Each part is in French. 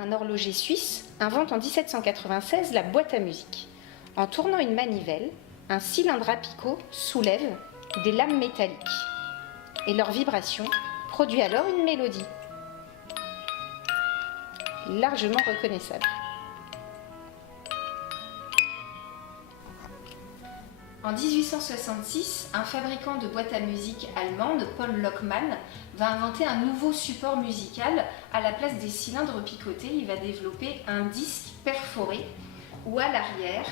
un horloger suisse, invente en 1796 la boîte à musique. En tournant une manivelle, un cylindre à picot soulève des lames métalliques et leur vibration produit alors une mélodie largement reconnaissable. En 1866, un fabricant de boîtes à musique allemande, Paul Lockmann, va inventer un nouveau support musical. À la place des cylindres picotés, il va développer un disque perforé où à l'arrière,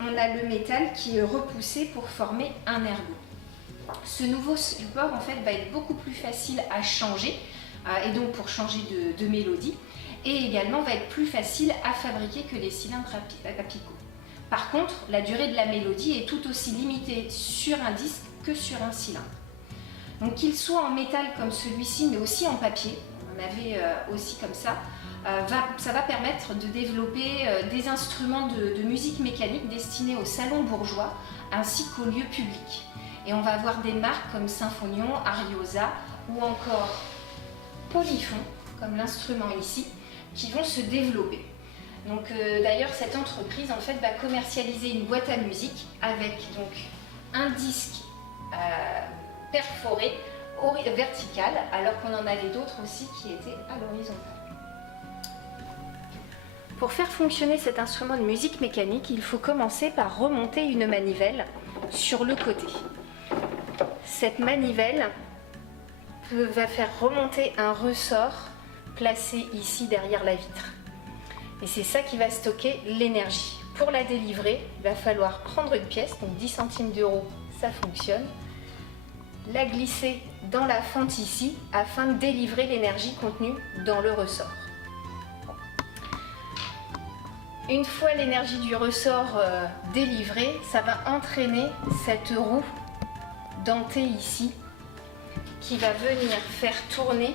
on a le métal qui est repoussé pour former un ergot. Ce nouveau support en fait va être beaucoup plus facile à changer et donc pour changer de mélodie, et également va être plus facile à fabriquer que les cylindres à picot. Par contre, la durée de la mélodie est tout aussi limitée sur un disque que sur un cylindre. Donc qu'il soit en métal comme celui-ci, mais aussi en papier, on en avait aussi comme ça, ça va permettre de développer des instruments de musique mécanique destinés aux salons bourgeois ainsi qu'aux lieux publics. Et on va avoir des marques comme Symphonion, Ariosa ou encore Polyphon, comme l'instrument ici, qui vont se développer. Donc d'ailleurs cette entreprise en fait va commercialiser une boîte à musique avec donc un disque perforé vertical, alors qu'on en avait d'autres aussi qui étaient à l'horizontale. Pour faire fonctionner cet instrument de musique mécanique, il faut commencer par remonter une manivelle sur le côté. Cette manivelle va faire remonter un ressort placé ici derrière la vitre. Et c'est ça qui va stocker l'énergie. Pour la délivrer, il va falloir prendre une pièce, donc 10 centimes d'euros, ça fonctionne, la glisser dans la fente ici afin de délivrer l'énergie contenue dans le ressort. Une fois l'énergie du ressort délivrée, ça va entraîner cette roue dentée ici qui va venir faire tourner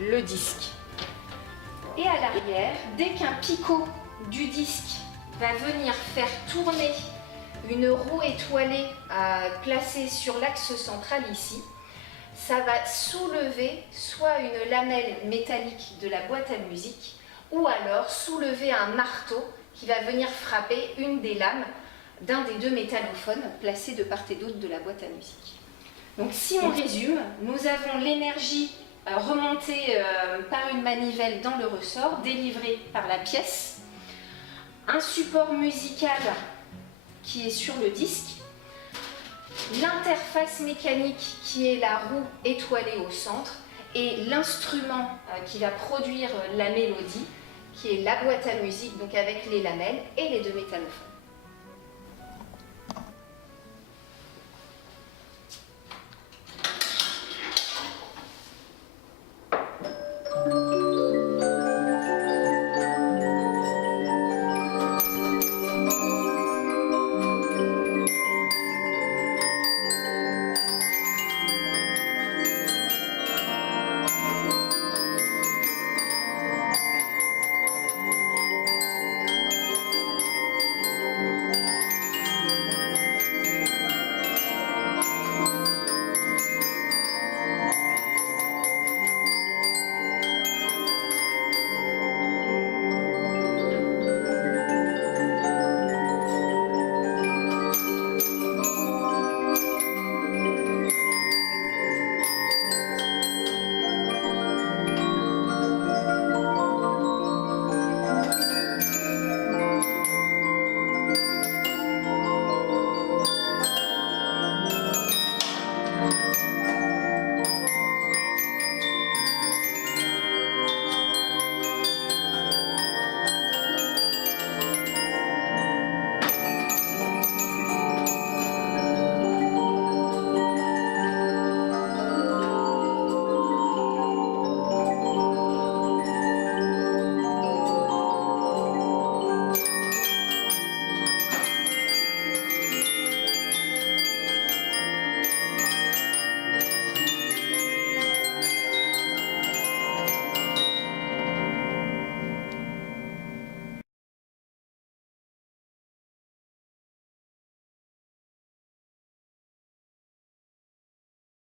le disque. Et à l'arrière, dès qu'un picot du disque va venir faire tourner une roue étoilée placée sur l'axe central ici, ça va soulever soit une lamelle métallique de la boîte à musique ou alors soulever un marteau qui va venir frapper une des lames d'un des deux métallophones placés de part et d'autre de la boîte à musique. Donc si on résume, nous avons l'énergie remontée par une manivelle dans le ressort, délivrée par la pièce, un support musical qui est sur le disque, l'interface mécanique qui est la roue étoilée au centre et l'instrument qui va produire la mélodie qui est la boîte à musique, donc avec les lamelles et les deux métallophones.